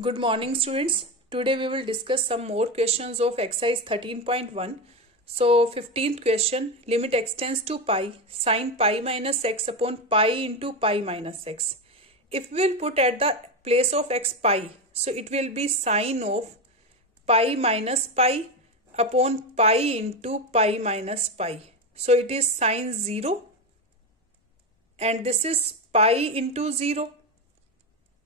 Good morning, students. Today we will discuss some more questions of exercise 13.1. So 15th question, limit x tends to pi, sine pi minus x upon pi into pi minus x. If we will put at the place of x pi, so it will be sine of pi minus pi upon pi into pi minus pi. So it is sine 0 and this is pi into 0.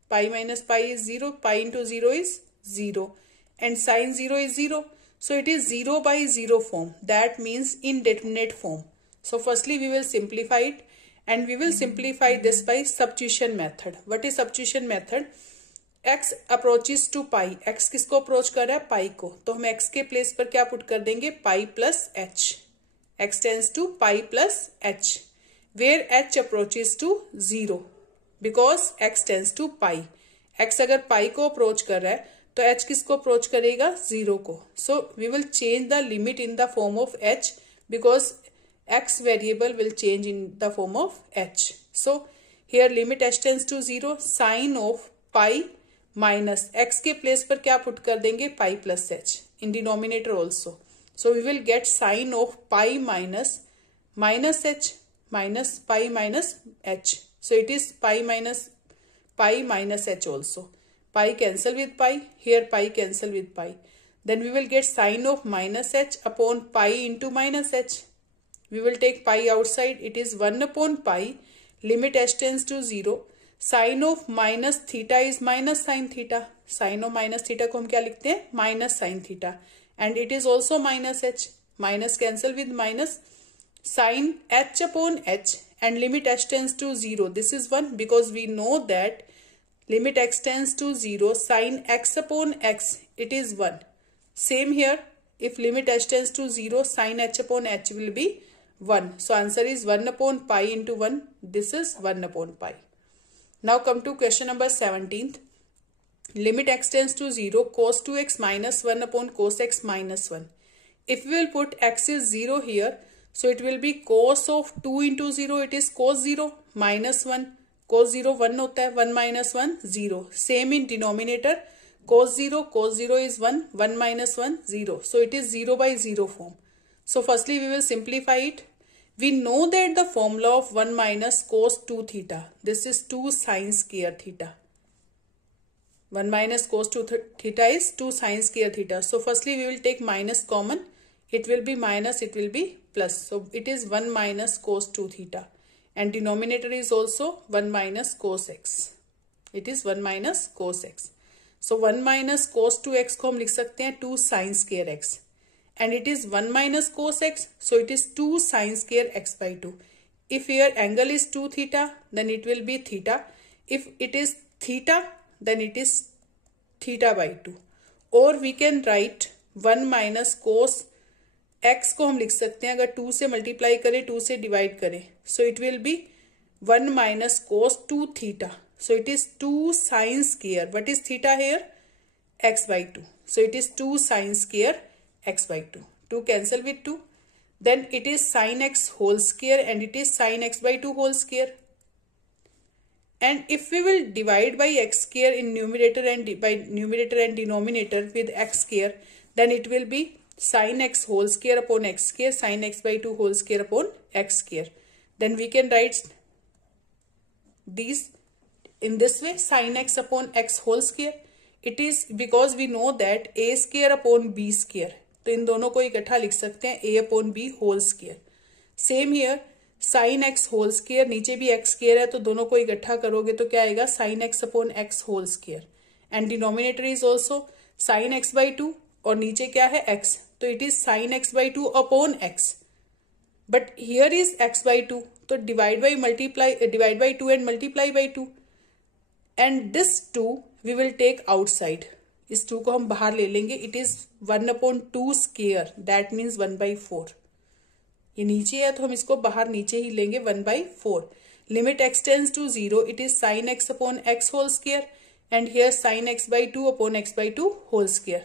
Pi minus pi is 0, pi into 0 is 0 and sine 0 is 0. So it is 0 by 0 form. That means indeterminate form. So firstly we will simplify it and we will simplify this by substitution method. What is substitution method? x approaches to pi. x किसको approach कर रहा है? पाई को. तो हम x के place पर क्या पुट कर देंगे? Pi plus h. x tends to pi plus h where h approaches to 0. Because x tends to pi. x अगर पाई को अप्रोच कर रहा है तो h किसको अप्रोच करेगा? 0 को. So we will change the limit in the form of h because x variable will change in the form of h. So here limit h tends to 0, sine of pi minus x के place पर क्या put कर देंगे? Pi plus h in denominator also. So we will get sine of pi minus h minus pi minus h. So it is pi minus h also. Pi cancel with pi. Here pi cancel with pi. Then we will get sine of minus h upon pi into minus h. We will take pi outside. It is 1 upon pi. Limit h tends to 0. Sine of minus theta is minus sine theta. Sine of minus theta को हम क्या लिखते हैं? Minus sine theta. And it is also minus h. Minus cancel with minus. Sine h upon h and limit h tends to 0. This is 1 because we know that limit x tends to 0, sine x upon x, it is 1. Same here, if limit h tends to 0, sine h upon h will be 1. So answer is 1 upon pi into 1. This is 1 upon pi. Now come to question number 17th. Limit x tends to 0, cos 2x minus 1 upon cos x minus 1. If we will put x is 0 here, so it will be cos of 2 into 0, it is cos 0 minus 1. Cos 0 1 होता है, 1 minus 1 0. Same in denominator, cos 0 is 1, 1 minus 1 0. So it is 0 by 0 form. So firstly we will simplify it. We know that the formula of 1 minus cos 2 theta. This is 2 sine square theta. 1 minus cos 2 theta is 2 sine square theta. So firstly we will take minus common. It will be minus, it will be plus. So it is 1 minus cos 2 theta. And denominator is also 1 minus cos x. It is 1 minus cos x. So 1 minus cos 2x को हम लिख सकते हैं 2 sin square x. And it is 1 minus cos x. So it is 2 sin square x by 2. If here angle is 2 theta, then it will be theta. If it is theta, then it is theta by 2. Or we can write 1 minus cos x को हम लिख सकते हैं अगर 2 से multiply करें 2 से divide करें. So it will be 1 minus cos 2 theta. So it is 2 sine square. What is theta here? x by 2. So it is 2 sin square x by 2. 2 cancel with 2. Then it is sin x whole square and it is sin x by 2 whole square. And if we will divide by x square in numerator and by numerator and denominator with x square, then it will be sin x whole square upon x square, sin x by 2 whole square upon x square. Then we can write these in this way, sin x upon x whole square. It is because we know that a square upon b square. तो इन दोनों को इकट्ठा लिख सकते हैं a upon b whole square. Same here, sin x whole square, नीचे भी x square है तो दोनों को इकट्ठा करोगे तो क्या आएगा? sin x upon x whole square. And denominator is also sin x by 2 और नीचे क्या है? x. तो it is sin x by 2 upon x. But here is x by 2. तो divide by 2 and multiply by 2. And this 2 we will take outside. इस 2 को हम बाहर ले लेंगे. It is 1 upon 2 square. That means 1 by 4. ये नीचे है तो हम इसको बाहर नीचे ही लेंगे 1 by 4. Limit x tends to 0. It is sin x upon x whole square. And here sin x by 2 upon x by 2 whole square.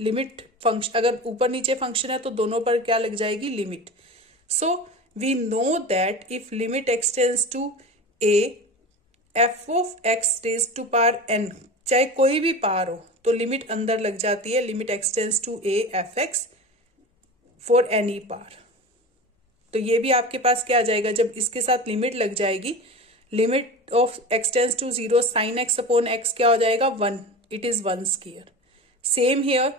Limit function अगर ऊपर नीचे फंक्शन है तो दोनों पर क्या लग जाएगी? Limit. So we know that if limit x tends to a, f of x raised to power n चाहे कोई भी पार हो तो लिमिट अंदर लग जाती है, limit x tends to a F X for any पार। तो ये भी आपके पास क्या आ जाएगा, जब इसके साथ लिमिट लग जाएगी, limit of X tends to 0 sine x upon X क्या हो जाएगा 1, it is 1 square. Same here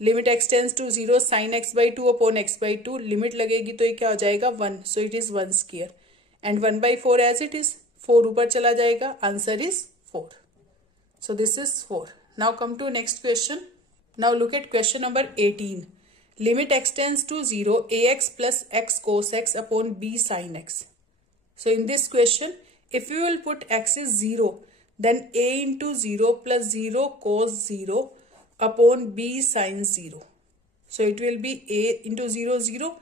limit x tends to 0 sine X by 2 upon X by 2, limit लगेगी तो ये क्या हो जाएगा 1, so it is 1 square and 1/4 as it is, 4 ऊपर चला जाएगा, answer is 4। So this is 4। Now come to next question. Now look at question number 18। Limit x tends to 0 ax plus x cos x upon b sin x. So in this question, if you will put x is 0, then a into 0 plus 0 cos 0 upon b sin 0. So it will be a into 0 0,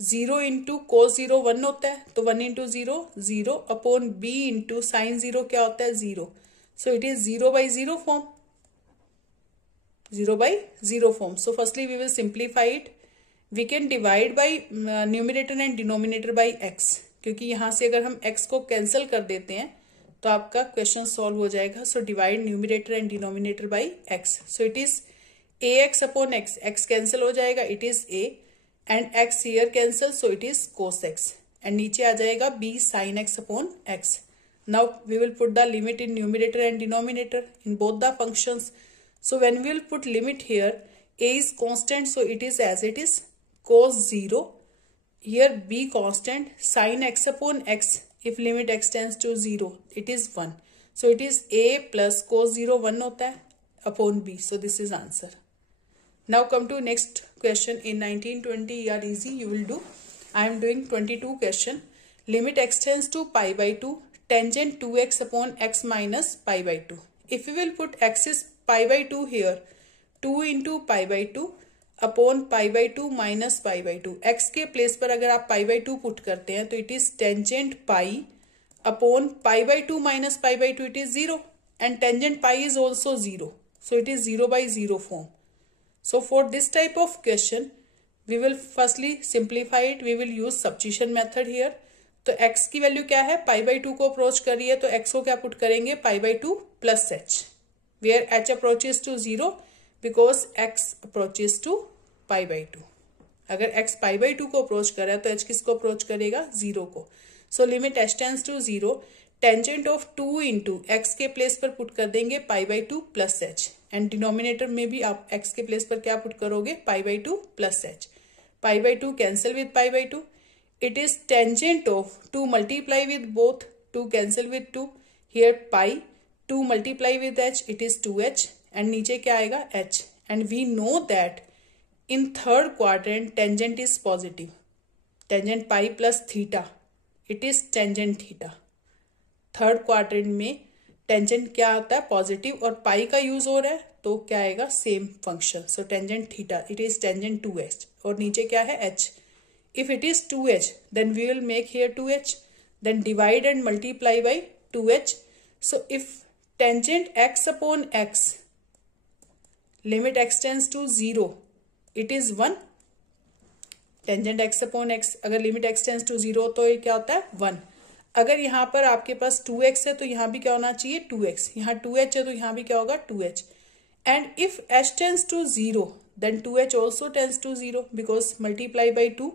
0 into cos 0 1 होता है, तो 1 into 0 0 upon b into sin 0 क्या होता है 0. So it is 0/0 form. 0/0 form. So firstly we will simplify it. We can divide by numerator and denominator by x, क्योंकि यहाँ से अगर हम x को कैंसिल कर देते हैं तो आपका क्वेश्चन सॉल्व हो जाएगा. So divide numerator and denominator by x. So it is ax upon x. x cancel हो जाएगा, it is a, and x here cancel, so it is cos x. And नीचे आ जाएगा b sin x upon x. Now we will put the limit in numerator and denominator in both the functions. So when we will put limit here, a is constant, so it is as it is, cos 0, here b constant, sin x upon x, if limit x tends to 0, it is 1. So it is a plus cos 0 1 होता है upon b. So this is answer. Now come to next question. In 1920 you are easy, you will do. I am doing 22 question. Limit x tends to pi by 2, tangent 2x upon x minus pi by 2. If we will put x is pi by 2 here, 2 into pi by 2 upon pi by 2 minus pi by 2. X के place पर अगर आप पाई by 2 put करते हैं तो it is tangent pi upon pi by 2 minus pi by 2, it is 0, and tangent pi is also 0, so it is 0/0 form. So for this type of question we will firstly simplify it, we will use substitution method here. तो x की value क्या है, पाई by 2 को approach कर रही है, तो x को क्या पुट करेंगे, pi by 2 plus h, where h approaches to 0 because x approaches to pi by 2. अगर x पाई बाई 2 को अप्रोच कर रहा है तो h किसको अप्रोच करेगा, 0 को. So limit h tends to 0, tangent of 2 into x के प्लेस पर पुट कर देंगे pi by 2 plus h, and denominator में भी आप x के प्लेस पर क्या पुट करोगे, पाई by 2 plus h. Pi by 2 cancel with pi by 2, it is tangent of 2 multiply with both, 2 cancel with 2, here pi 2 multiply with h, it is 2h, and नीचे क्या आएगा h, and we know that in third quadrant tangent is positive, tangent pi plus theta, it is tangent theta. Third quadrant में tangent क्या होता है, positive, और पाई का use हो रहा है तो क्या आएगा, same function. So tangent theta, it is tangent 2h, और नीचे क्या है h. If it is 2h, then we will make here 2h, then divide and multiply by 2h. So if tangent x upon x, limit x tends to 0, it is 1. Tangent x upon x, अगर limit x tends to 0 तो ये क्या होता है, 1. अगर यहाँ पर आपके पास 2x है तो यहाँ भी क्या होना चाहिए, 2x. यहाँ 2h है तो यहाँ भी क्या होगा, 2h. And if h tends to 0, then 2h also tends to 0, because multiply by 2,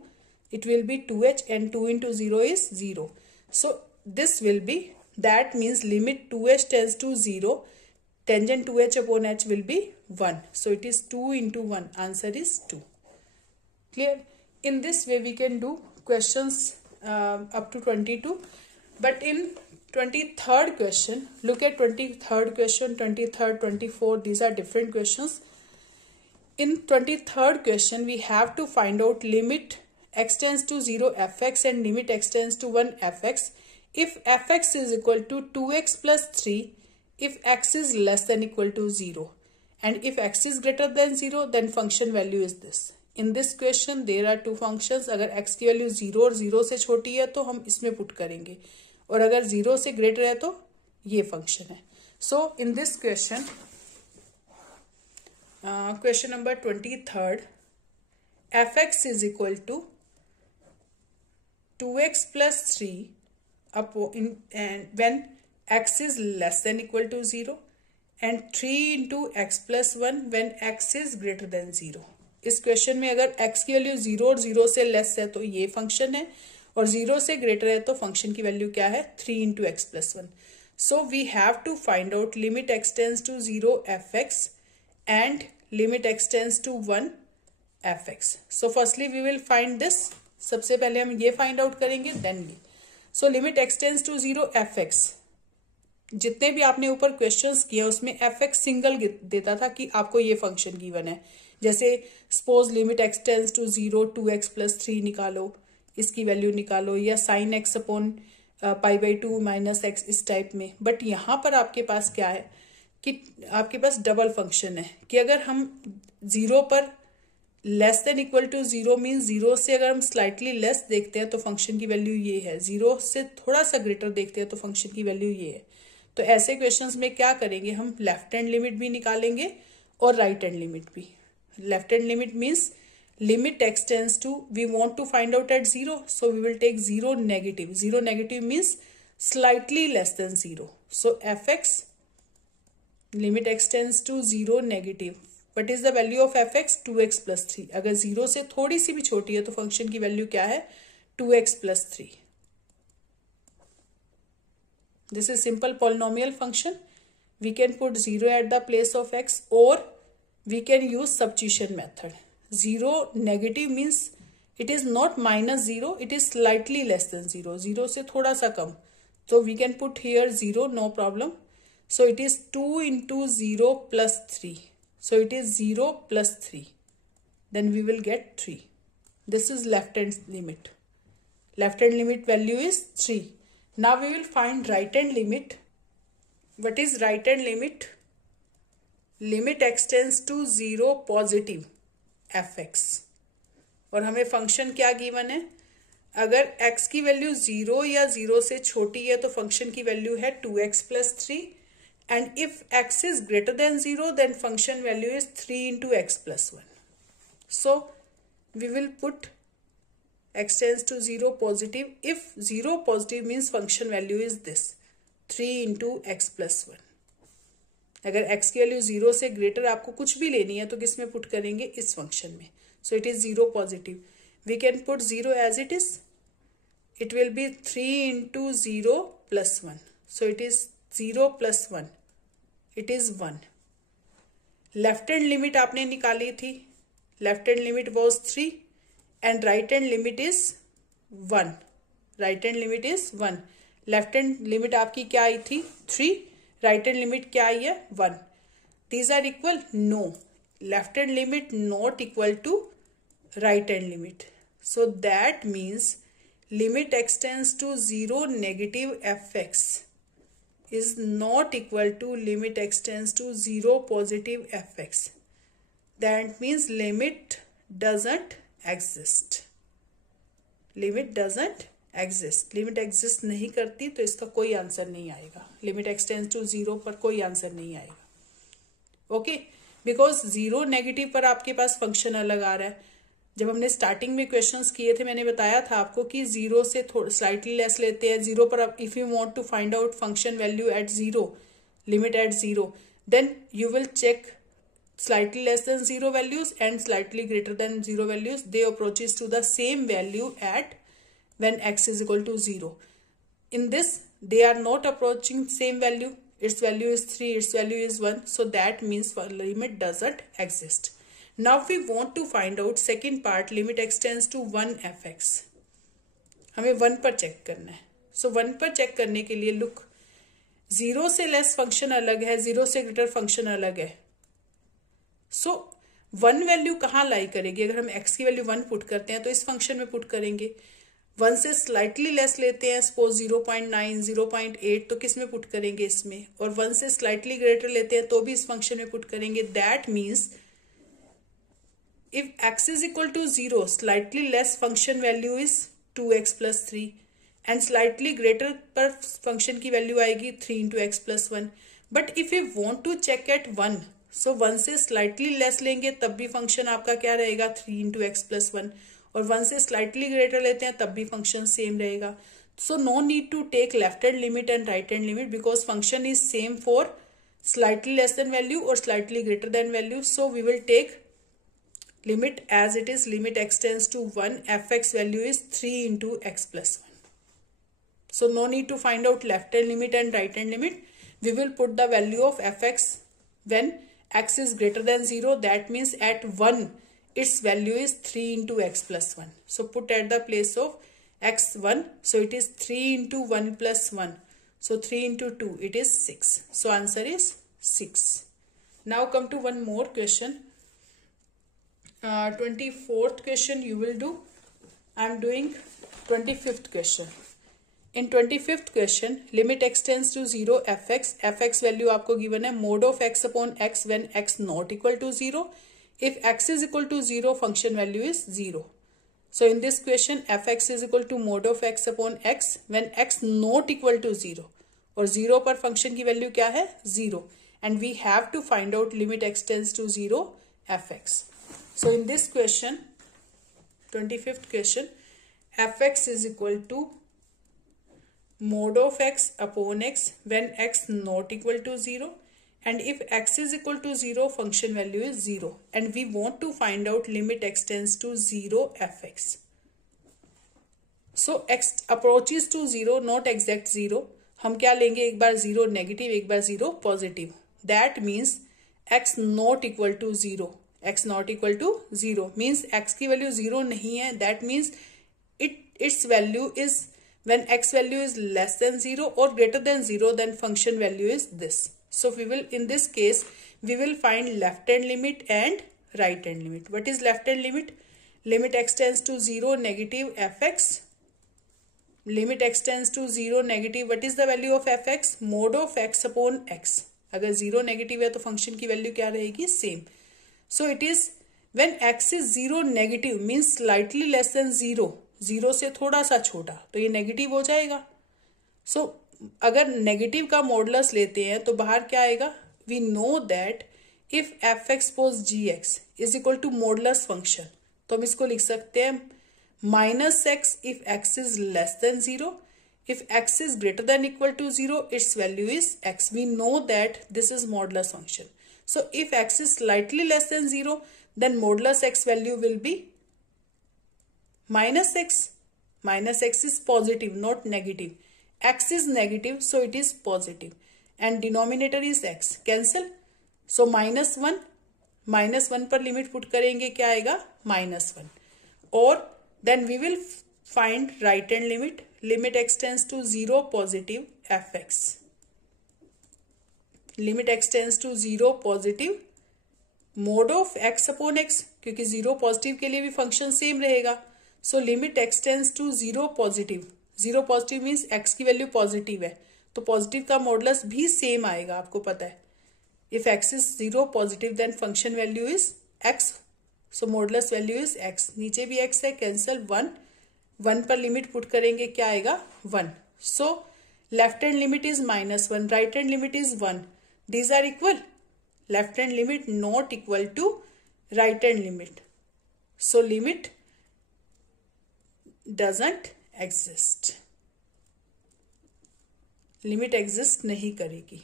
it will be 2h, and 2 into 0 is 0. So this will be, that means limit 2h tends to 0, tangent 2h upon h will be 1. So it is 2 into 1, answer is 2. Clear? In this way we can do questions up to 22. But in 23rd question, look at 23rd question, 23rd, 24, these are different questions. In 23rd question we have to find out limit x tends to 0 fx and limit x tends to 1 fx if fx is equal to 2x plus 3 if x is less than equal to 0, and if x is greater than 0 then function value is this. In this question there are two functions. अगर x की value 0 और 0 से छोटी है तो हम इसमें put करेंगे, और अगर 0 से ग्रेटर है तो ये फंक्शन है. So in this question, question number 23rd, fx is equal to 2x plus 3 and when x is less than equal to 0, and 3 into x plus 1 when x is greater than 0। इस question में अगर x की value 0 और 0 से less है तो ये function है, और 0 से ग्रेटर है तो फंक्शन की वैल्यू क्या है, 3 into x plus 1। So we have to find out limit x tends to 0 f x and limit x tends to 1 f x. So firstly we will find this. सबसे पहले हम ये find out करेंगे, then ये। So limit x tends to 0 f x, जितने भी आपने ऊपर क्वेश्चंस किए उसमें एफ एक्स सिंगल देता था कि आपको ये फंक्शन गिवन है। जैसे suppose limit x tends to 0 2x plus 3 निकालो, इसकी वैल्यू निकालो, या sine x upon pi by 2 minus x, इस टाइप में। बट यहाँ पर आपके पास क्या है कि आपके पास डबल फंक्शन है कि अगर हम 0 पर less than equal to 0 means 0 से अगर हम स्लाइटली लेस देखते हैं तो फंक्शन की वैल्यू ये है, 0 से थोड़ा सा ग्रेटर देखते हैं तो फंक्शन की वैल्यू ये है। तो ऐसे क्वेश्चंस में क्या करेंगे, हम लेफ्ट हैंड लिमिट भी निकालेंगे और राइट हैंड लिमिट भी। Left hand limit means limit x tends to, we want to find out at 0, so we will take 0 negative. 0 negative means slightly less than 0। So f x limit x tends to 0 negative, what is the value of f x, 2x plus 3। अगर 0 से थोड़ी सी भी छोटी है तो function की value क्या है, 2x plus 3। This is simple polynomial function. We can put 0 at the place of x, or we can use substitution method. 0 negative means it is not minus 0, it is slightly less than 0. 0 से थोड़ा सा कम, so we can put here 0, no problem. So it is 2 into 0 plus 3. So it is 0 plus 3. Then we will get 3. This is left hand limit. Left hand limit value is 3. Now we will find right hand limit. What is right hand limit? Limit x tends to 0 positive fx. और हमें function क्या given है, अगर x की value 0 या 0 से छोटी है तो फंक्शन की वैल्यू है 2x plus 3, and if x is greater than 0 then function value is 3 into x plus 1. So we will put x tends to 0 positive. If 0 positive means function value is this, 3 into x plus 1. अगर x की value 0 से greater आपको कुछ भी लेनी है तो किस में पुट करेंगे, इस फंक्शन में। So it is 0 positive. We can put 0 as it is. It will be 3 into 0 plus 1. So it is 0 plus 1. It is 1. Left hand limit आपने निकाली थी. Left hand limit was 3. And right hand limit is 1. Right hand limit is 1. Left hand limit आपकी क्या आई थी, 3. Right hand limit क्या आई है, 1. These are equal? No. Left hand limit not equal to right hand limit. So that means limit x tends to 0 negative fx is not equal to limit x tends to 0 positive fx. That means limit doesn't exist. Limit doesn't exist. Limit exist नहीं करती तो इसका कोई answer नहीं आएगा. Limit x tends to 0 पर कोई answer नहीं आएगा. ओके, बिकॉज 0 नेगेटिव पर आपके पास फंक्शन अलग आ रहा है. जब हमने स्टार्टिंग में क्वेश्चंस किए थे मैंने बताया था आपको कि 0 से स्लाइटली लेस लेते हैं. 0 पर आप if you want to find out function value at 0, limit at 0, then you will check slightly less than 0 values and slightly greater than 0 values. They approaches to the same value at when x is equal to 0. In this they are not approaching same value. Its value is 3, its value is 1. So that means limit doesn't exist. Now we want to find out second part, limit x tends to 1 fx. हमें 1 पर check करना है. So 1 पर check करने के लिए look, 0 से less function अलग है, 0 से ग्रेटर फंक्शन अलग है. सो 1 वैल्यू कहाँ लाई करेगी, अगर हम x की वैल्यू 1 पुट करते हैं तो इस फंक्शन में पुट करेंगे. 1 से स्लाइटली लेस लेते हैं, सपोज 0.9 0.8, तो किस में पुट करेंगे, इसमें. और 1 से स्लाइटली ग्रेटर लेते हैं तो भी इस फंक्शन में पुट करेंगे. That means if x is equal to 0, slightly less function value is 2x plus 3 and slightly greater पर फंक्शन की वैल्यू आएगी 3 into x plus 1. But if you want to check at 1, so 1 से slightly less लेंगे तब भी function आपका क्या रहेगा, 3 into x plus 1. और 1 से स्लाइटली ग्रेटर लेते हैं तब भी फंक्शन सेम रहेगा. So no need to take left hand limit and right hand limit because function is same for slightly less than value or slightly greater than value. So we will take limit as it is. Limit x tends to 1, fx value is 3 into x plus 1. So no need to find out left hand limit and right hand limit. We will put the value of fx when x is greater than 0. That means at 1 its value is 3 into x plus 1. So put at the place of x 1. So it is 3 into 1 plus 1. So 3 into 2 it is 6. So answer is 6. Now come to one more question. 24th question you will do. I am doing 25th question. In 25th question, limit x tends to 0 fx value आपको given है mod of x upon x when x not equal to 0. If x is equal to 0, function value is 0. So in this question, fx is equal to mod of x upon x when x not equal to 0. और 0 पर function की value क्या है? 0. And we have to find out limit x tends to 0 fx. So in this question, 25th question, fx is equal to mod of x upon x when x not equal to 0, and if x is equal to 0, function value is 0, and we want to find out limit x tends to 0 fx. So x approaches to 0, not exact 0. हम क्या लेंगे? एक बार 0 negative, एक बार 0 positive. That means x not equal to 0. x not equal to 0 means x की value 0 नहीं है. That means its value is when x value is less than 0 or greater than 0, then function value is this. So we will, in this case, we will find left hand limit and right hand limit. What is left hand limit? Limit x tends to 0 negative fx. Limit x tends to 0 negative. What is the value of fx? Mod of x upon x. अगर 0 negative है तो function की value क्या रहेगी? Same. So it is when x is 0 negative means slightly less than 0. 0 से थोड़ा सा छोटा, तो ये नेगेटिव हो जाएगा. सो अगर नेगेटिव का मॉडुलस लेते हैं तो बाहर क्या आएगा? We know that if f x पोज g x is equal to modulus function, तो हम इसको लिख सकते हैं minus x if x is less than 0. If x is greater than equal to 0, its value is x. We know that this is modulus function. So if x is slightly less than 0, then modulus x value will be minus x. Minus x is positive, not negative. X is negative, so it is positive. And denominator is x. Cancel. So minus 1. Minus 1 पर limit put करेंगे, क्या आएगा? minus 1. और then we will find right hand limit. Limit x tends to 0 positive fx. Limit x tends to 0 positive mod of x upon x, क्योंकि 0 positive के लिए भी function same रहेगा. So limit x tends to 0 positive. 0 positive means x की value positive है, तो positive का modulus भी सेम आएगा, आपको पता है. If x is 0 positive then function value is x. So modulus value is x. नीचे भी एक्स है, कैंसल. 1 पर लिमिट पुट करेंगे, क्या आएगा? 1. So left hand limit is -1, right hand limit is 1. These are equal. Left hand limit not equal to right hand limit. So limit doesn't exist. Limit exist नहीं करेगी.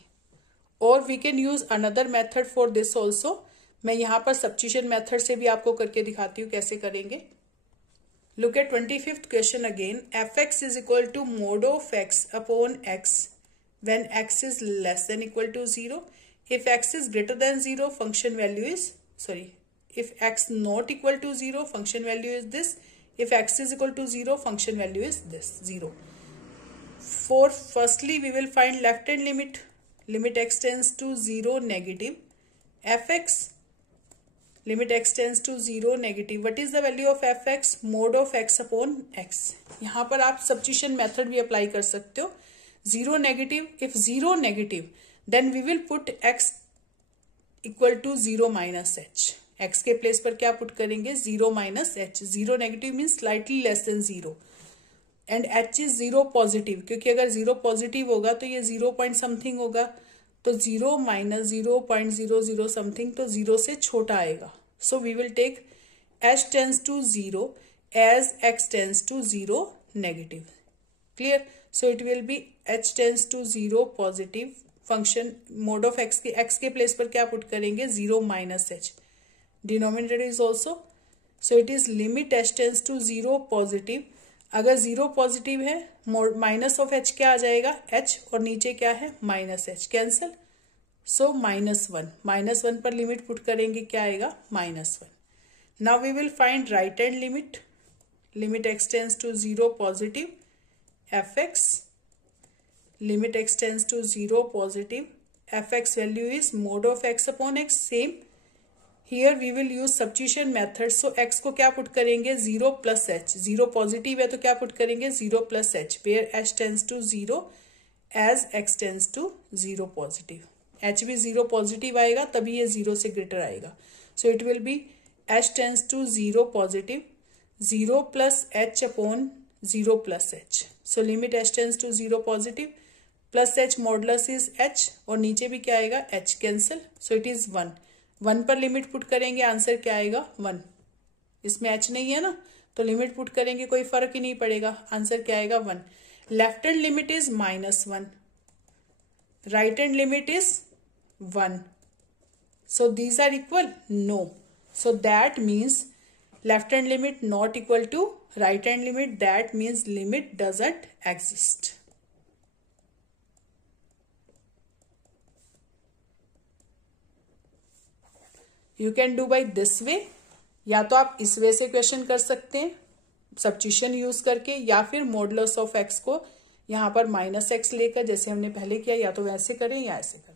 और we can use another method for this also. मैं यहां पर substitution method से भी आपको करके दिखाती हूं कैसे करेंगे. Look at 25th question again. F x is equal to mod of x upon x when x is less than equal to 0. If x is greater than 0, function value is if x not equal to 0, function value is this. If x is equal to 0, function value is this, 0. For firstly, we will find left hand limit. Limit x tends to 0 negative fx. Limit x tends to 0 negative. What is the value of fx? Mod of x upon x. यहाँ पर आप substitution method भी apply कर सकते हो. 0 negative. If 0 negative, then we will put x equal to 0 minus h. x के place पर क्या पुट करेंगे? 0 minus h. 0 negative means slightly less than 0. And h is 0 positive, क्योंकि अगर 0 positive होगा तो ये 0 point something होगा, तो 0 minus 0.00 something, तो 0 से छोटा आएगा. So we will take h tends to 0 as x tends to 0 negative. Clear? So it will be h tends to 0 positive function mod of x के प्लेस पर क्या पुट करेंगे 0 minus h, denominator is also, so it is limit h tends to 0 positive. अगर 0 positive है minus of H क्या आ जाएगा H, और नीचे क्या है माइनस एच, कैंसिल, सो -1 पर लिमिट पुट करेंगे क्या आएगा -1। Now we will find right hand limit, limit x tends to 0 positive f x, limit x tends to 0 positive f x value is mod of x upon x, same here we will use substitution method. So x को क्या put करेंगे 0 plus H, 0 positive है तो क्या put करेंगे 0 plus h, where h tends to 0 as x tends to 0 positive, h भी 0 positive आएगा तभी ये 0 से ग्रेटर आएगा, so it will be h tends to 0 positive 0 plus h upon 0 plus h, so limit h tends to 0 positive plus h modulus is h, और नीचे भी क्या आएगा h, cancel, so it is 1 पर लिमिट पुट करेंगे answer क्या आएगा 1, इसमें एच नहीं है ना तो लिमिट पुट करेंगे कोई फर्क ही नहीं पड़ेगा, आंसर क्या आएगा 1। Left hand limit is -1, right hand limit is 1, so these are equal, no, so that means left hand limit not equal to right hand limit, that means limit doesn't exist. You can do by this way, या तो आप इस वे से question कर सकते हैं substitution use करके, या फिर मॉडुलस ऑफ एक्स को यहाँ पर -x लेकर जैसे हमने पहले किया, या तो वैसे करें या ऐसे करें।